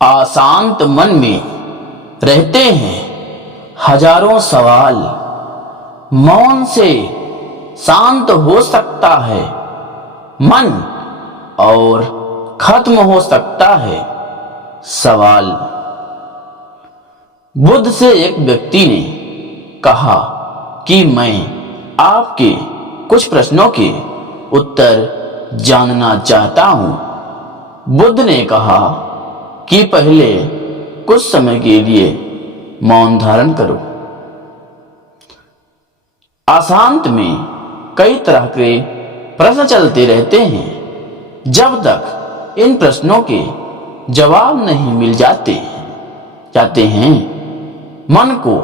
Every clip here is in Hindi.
अशांत मन में रहते हैं हजारों सवाल। मौन से शांत हो सकता है मन और खत्म हो सकता है सवाल। बुद्ध से एक व्यक्ति ने कहा कि मैं आपके कुछ प्रश्नों के उत्तर जानना चाहता हूं। बुद्ध ने कहा कि पहले कुछ समय के लिए मौन धारण करो। अशांत में कई तरह के प्रश्न चलते रहते हैं। जब तक इन प्रश्नों के जवाब नहीं मिल जाते हैं मन को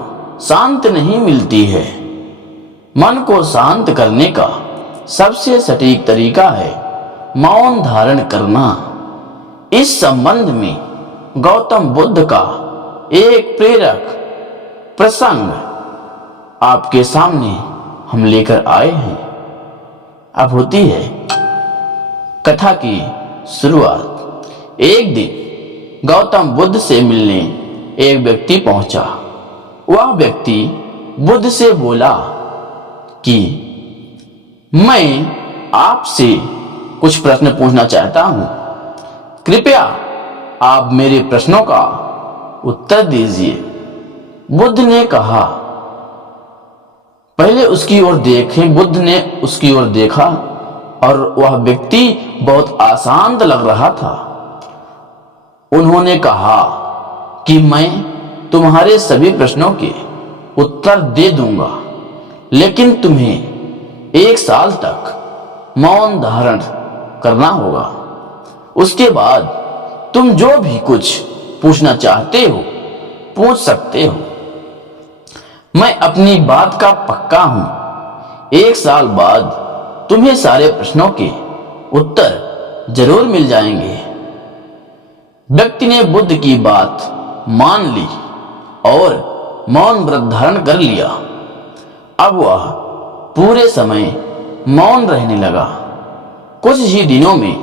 शांत नहीं मिलती है। मन को शांत करने का सबसे सटीक तरीका है मौन धारण करना। इस संबंध में गौतम बुद्ध का एक प्रेरक प्रसंग आपके सामने हम लेकर आए हैं। अब होती है कथा की शुरुआत। एक दिन गौतम बुद्ध से मिलने एक व्यक्ति पहुंचा। वह व्यक्ति बुद्ध से बोला कि मैं आपसे कुछ प्रश्न पूछना चाहता हूं, कृपया आप मेरे प्रश्नों का उत्तर दीजिए। बुद्ध ने कहा, पहले उसकी ओर देखें। बुद्ध ने उसकी ओर देखा और वह व्यक्ति बहुत अशांत लग रहा था। उन्होंने कहा कि मैं तुम्हारे सभी प्रश्नों के उत्तर दे दूंगा, लेकिन तुम्हें 1 साल तक मौन धारण करना होगा। उसके बाद तुम जो भी कुछ पूछना चाहते हो पूछ सकते हो। मैं अपनी बात का पक्का हूं। 1 साल बाद तुम्हें सारे प्रश्नों के उत्तर जरूर मिल जाएंगे। व्यक्ति ने बुद्ध की बात मान ली और मौन व्रत धारण कर लिया। अब वह पूरे समय मौन रहने लगा। कुछ ही दिनों में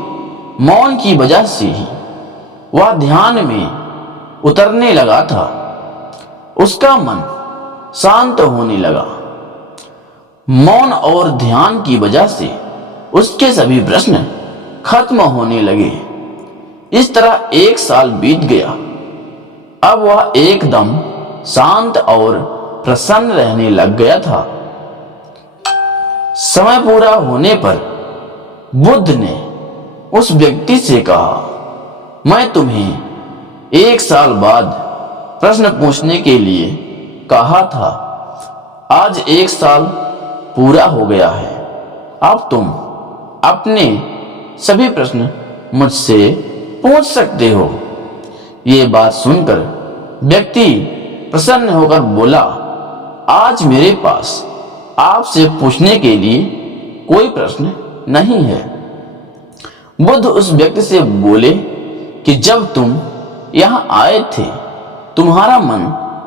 मौन की वजह से ही वह ध्यान में उतरने लगा था। उसका मन शांत होने लगा। मौन और ध्यान की वजह से उसके सभी प्रश्न खत्म होने लगे। इस तरह 1 साल बीत गया। अब वह एकदम शांत और प्रसन्न रहने लग गया था। समय पूरा होने पर बुद्ध ने उस व्यक्ति से कहा, मैं तुम्हें 1 साल बाद प्रश्न पूछने के लिए कहा था। आज 1 साल पूरा हो गया है। अब तुम अपने सभी प्रश्न मुझसे पूछ सकते हो। ये बात सुनकर व्यक्ति प्रसन्न होकर बोला, आज मेरे पास आपसे पूछने के लिए कोई प्रश्न नहीं है। बुद्ध उस व्यक्ति से बोले कि जब तुम यहां आए थे तुम्हारा मन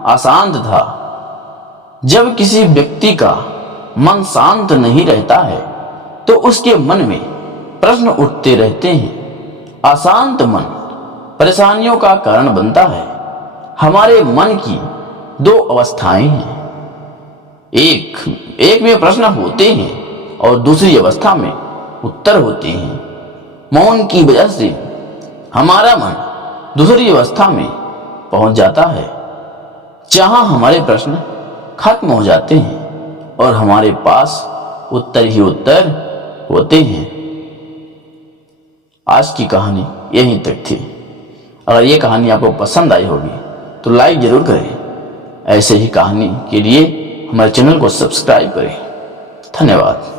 अशांत था। जब किसी व्यक्ति का मन शांत नहीं रहता है तो उसके मन में प्रश्न उठते रहते हैं। अशांत मन परेशानियों का कारण बनता है। हमारे मन की 2 अवस्थाएं हैं। एक में प्रश्न होते हैं और दूसरी अवस्था में उत्तर होते हैं। मौन की वजह से हमारा मन दूसरी अवस्था में पहुंच जाता है, जहां हमारे प्रश्न खत्म हो जाते हैं और हमारे पास उत्तर ही उत्तर होते हैं। आज की कहानी यहीं तक थी। अगर ये कहानी आपको पसंद आई होगी तो लाइक जरूर करें। ऐसे ही कहानी के लिए हमारे चैनल को सब्सक्राइब करें। धन्यवाद।